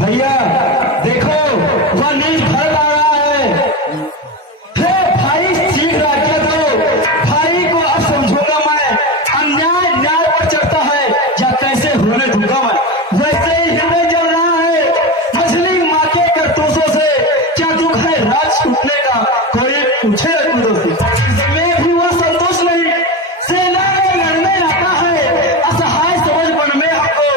भैया देखो वह नील भर आ रहा है। हे भाई सीख रखे दो भाई को, अब समझूंगा मैं अन्याय न्याय पर चढ़ता है या कैसे होने दूंगा मैं। वैसे ही हमें जल रहा है मछली माँ के करतूतों से, क्या दुख है राज टूटने का कोई पूछे रखूं मैं भी वह संतोष नहीं। सेना में लड़ने आता है, असहाय समझ मन में हमको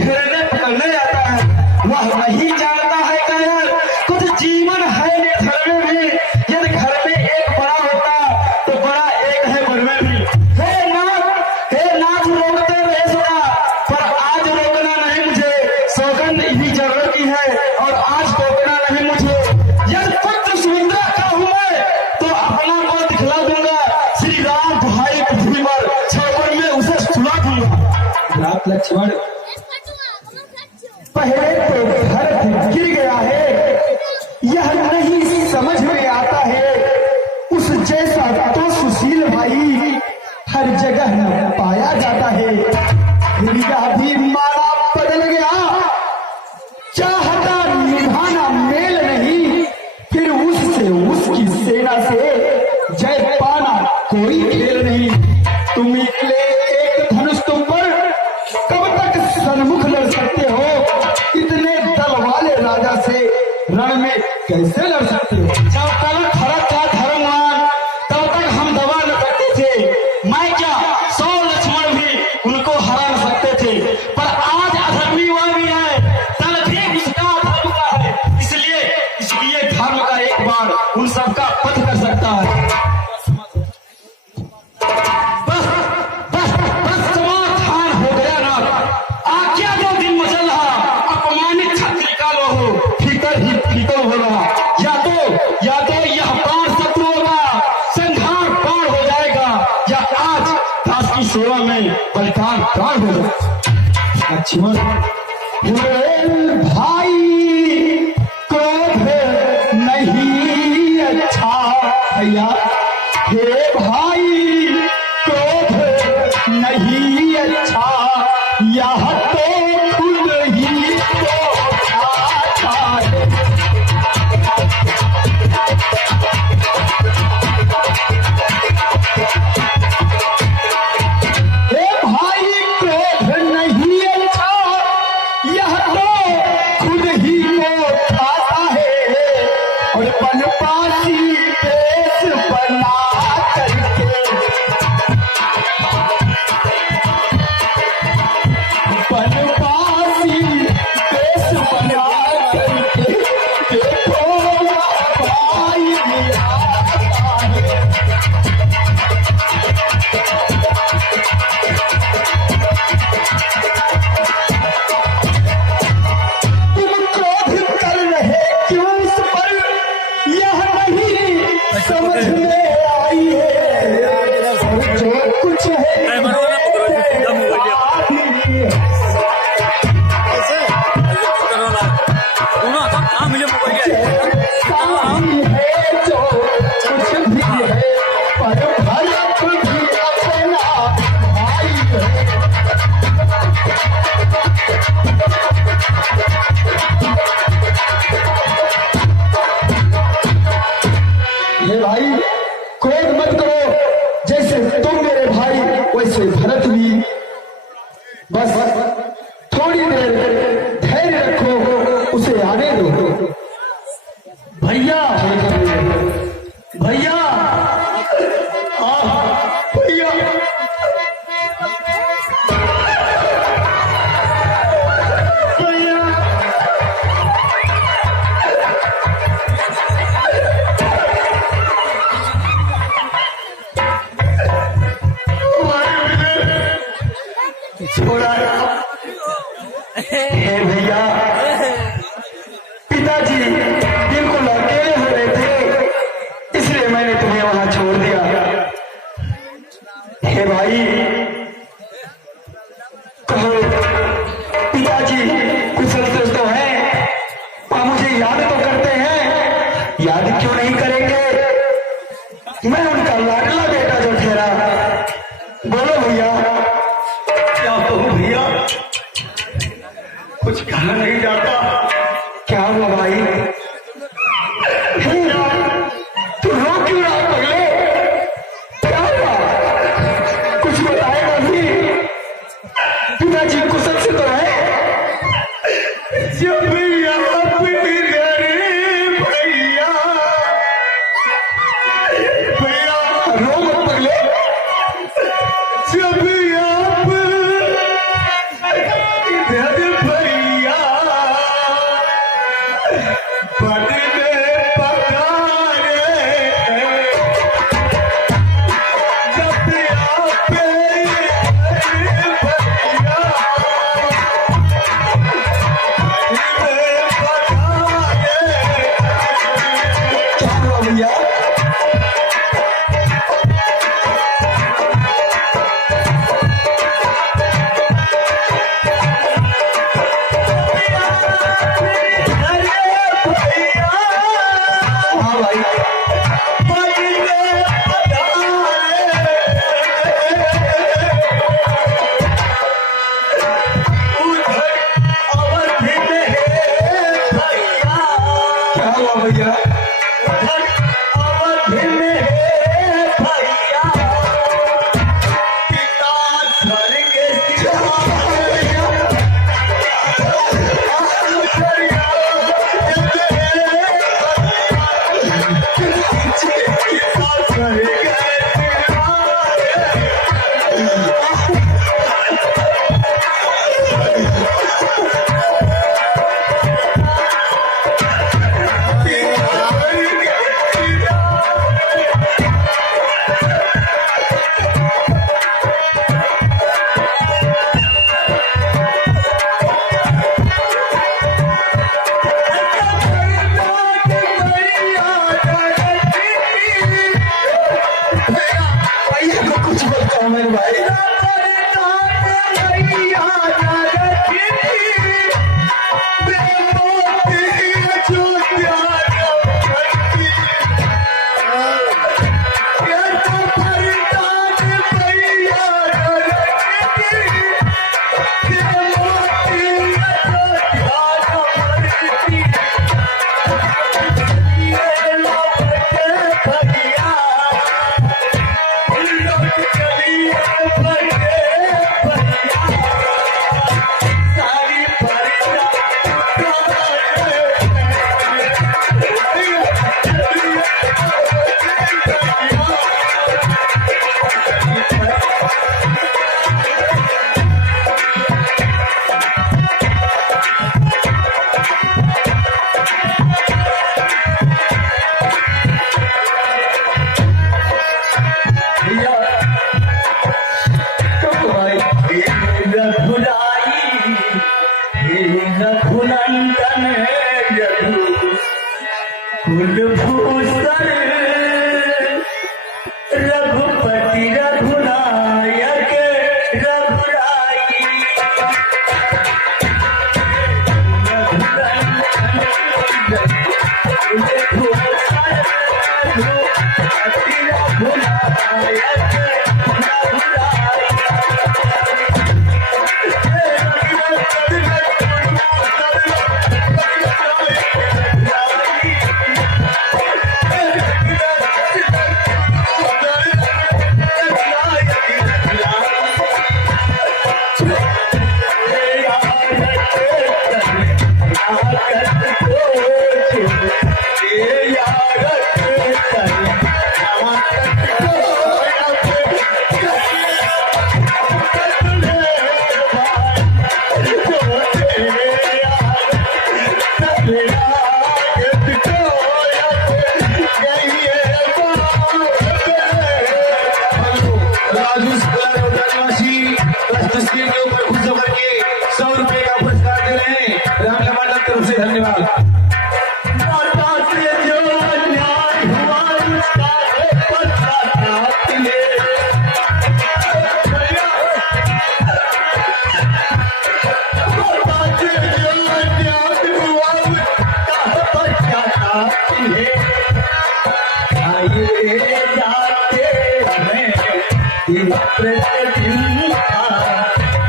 घेरने पकड़ने आता है। वह नहीं जानता है कि यार कुछ जीवन है घर में भी, यदि घर में एक बड़ा होता तो बड़ा एक है मन में भी। हे नाथ रोकते रहे सदा, पर आज रोकना नहीं मुझे, सौगंध इन्हीं जरूरत की है और आज रोकना नहीं मुझे। यदि पुत्र सुमिंद्रा का हूं मैं तो अपना बल दिखला दूंगा, श्री राम दुहाई पृथ्वी पर छापर में उसे सुला दूंगा। रात लक्ष्मण पहले तो भरत गिर गया है, यह नहीं समझ में आता है उस जैसा तो सुशील भाई हर जगह न पाया जाता है। मेरा भी मारा बदल गया, चाहता निभाना मेल नहीं, फिर उससे उसकी सेना से जय पाना कोई खेल नहीं। तुम निकले एक धनुष तुम पर, कब तक सन्मुख लड़ सकते हो, इतने दल वाले राजा से रण में कैसे लड़ सकते हो। जब तक भरत का धर्मवान तब तक हम दबा न सकते थे, मैं क्या 100 लक्ष्मण भी उनको हरा न सकते थे, पर आज अधर्मी वह भी है, तल भी उसका धर्म का है, इसलिए धर्म का एक बार उन सबका पथ कर सकता है। समाधान हो गया ना, आज्ञा दो दिन मचल रहा, अपमानित छत्री का लोहो फीकर ही फीकर हो रहा। या तो यह बाण शत्रुओं का संहार बाण हो जाएगा, या आज दास की सेवा में बलिदान प्राण हो जाएगा। लक्ष्मण भाई क्रोध नहीं अच्छा भैया, हे भाई क्रोध नहीं अच्छा, यह तो खुद ही तो आता है। हे भाई क्रोध नहीं अच्छा, यह तो खुद ही को खाता है, और बनवासी देश बना करके बनवासी देश बना करके देखो भाई आता है। तुम क्रोध कर रहे क्यों उस पर, यह नहीं समझ में आई है, जो कुछ है भाई क्रोध मत करो, जैसे तुम मेरे भाई वैसे भरत भी, बस थोड़ी देर धैर्य रखो, उसे आने दो। भैया भैया भैया छोड़ा। हे भैया पिताजी बिल्कुल अकेले हो रहे थे, इसलिए मैंने तुम्हें वहां छोड़ दिया। हे भाई कहो पिताजी कुशल तो है, और मुझे याद तो करते हैं, याद क्यों नहीं करेंगे, मैं उनका लाडला बेटा जो ठहरा। बोलो भैया क्या कुछ कहा नहीं जाता। क्या हुआ भाई? तू रो क्यों रहा पगले? क्या हुआ? कुछ बताएगा भी? पिताजी कुशल से तो है? जब आप इधर भैया भैया रो मत पगले। जब आप इधर भैया बड़े पकारे, जब आप भैया भैया कुछ बताओ मेरे भाई। रघुनंदन कुलभूषण रघुपति रघुनायक रघुराई, धन्यवाद। माता से जो अन्याय हुआ उसका पश्चाताप ले, माता से जो अन्याय हुआ उसका पश्चाताप ले, आइए जाते हैं प्रतिदिन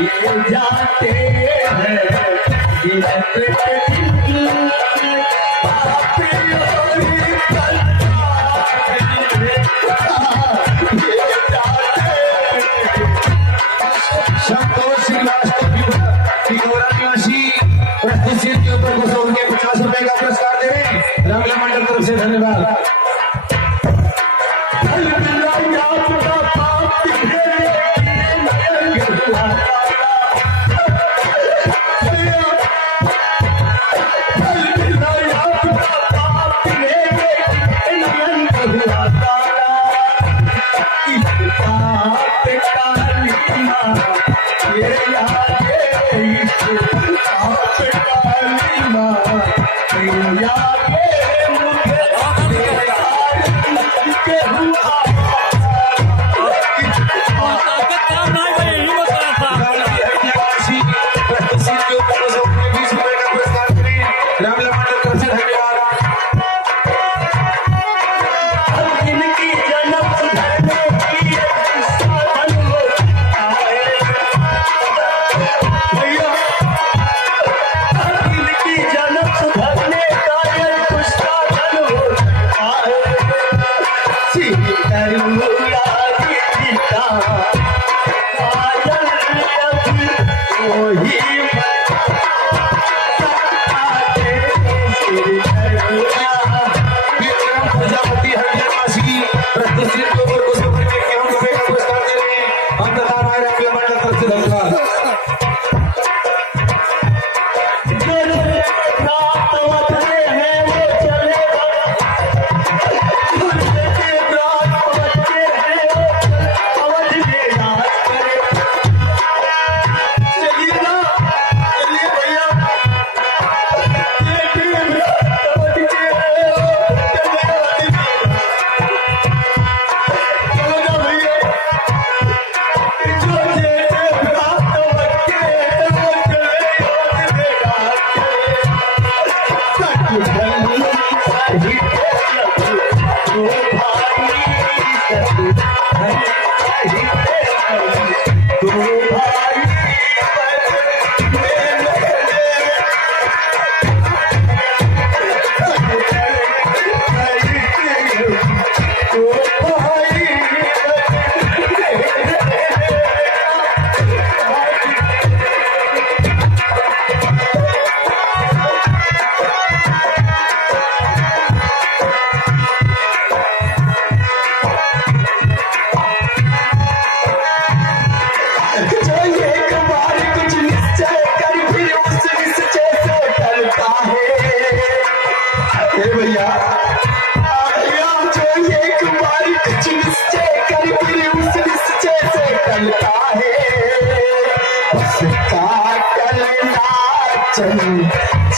ये जाते हैं संतोष श्रीवास्तव पिंगौरा निवासी प्रस्तुत के ऊपर को उनके 50 रुपए का पुरस्कार दे रहे हैं रामला मंडल तरफ से धन्यवाद।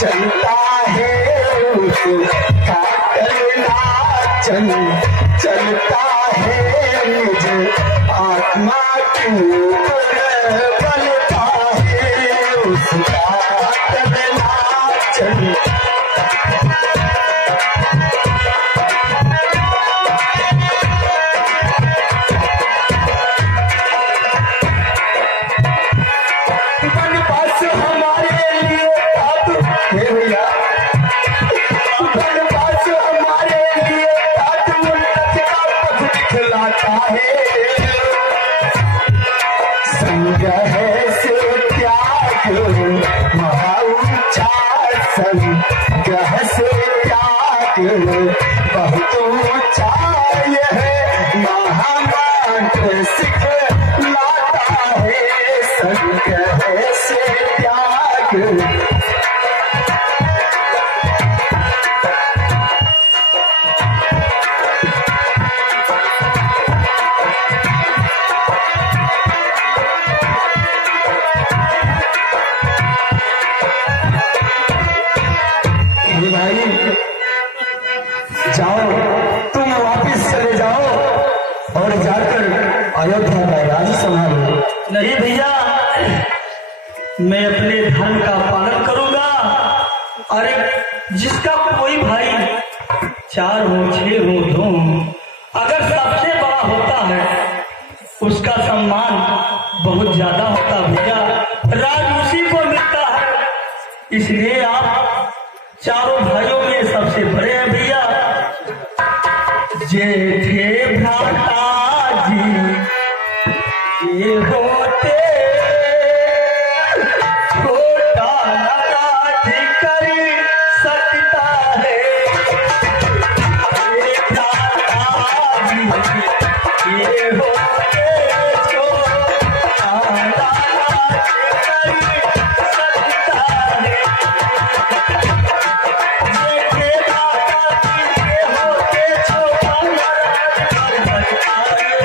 चलता है उसका चलता है मुझे आत्मा की बलता है उसका चलता संग्रह से त्याग महाऊंचा संग्रह से त्याग बहुत ऊंचा यह महामंत्र सिख लाता है संग्रह से त्याग जाओ, तुम वापस चले जाओ और जाकर अयोध्या का राज संभालो। नहीं भैया, मैं अपने धर्म का पालन करूंगा। अरे जिसका कोई भाई 4 हो 6 हो 2 अगर सबसे बड़ा होता है उसका सम्मान बहुत ज्यादा होता भैया, राज उसी को मिलता है इसलिए आप चारों भाइयों में सबसे बड़े हैं भैया। जेठे भ्राता जी ये होते छोटा नाराज कर सकता है। ये भ्राता जी ये होते छोटा नाराज कर सकता है। जेठे भ्राता जी ये होते छोटा नाराज कर सकता है।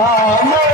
Come on.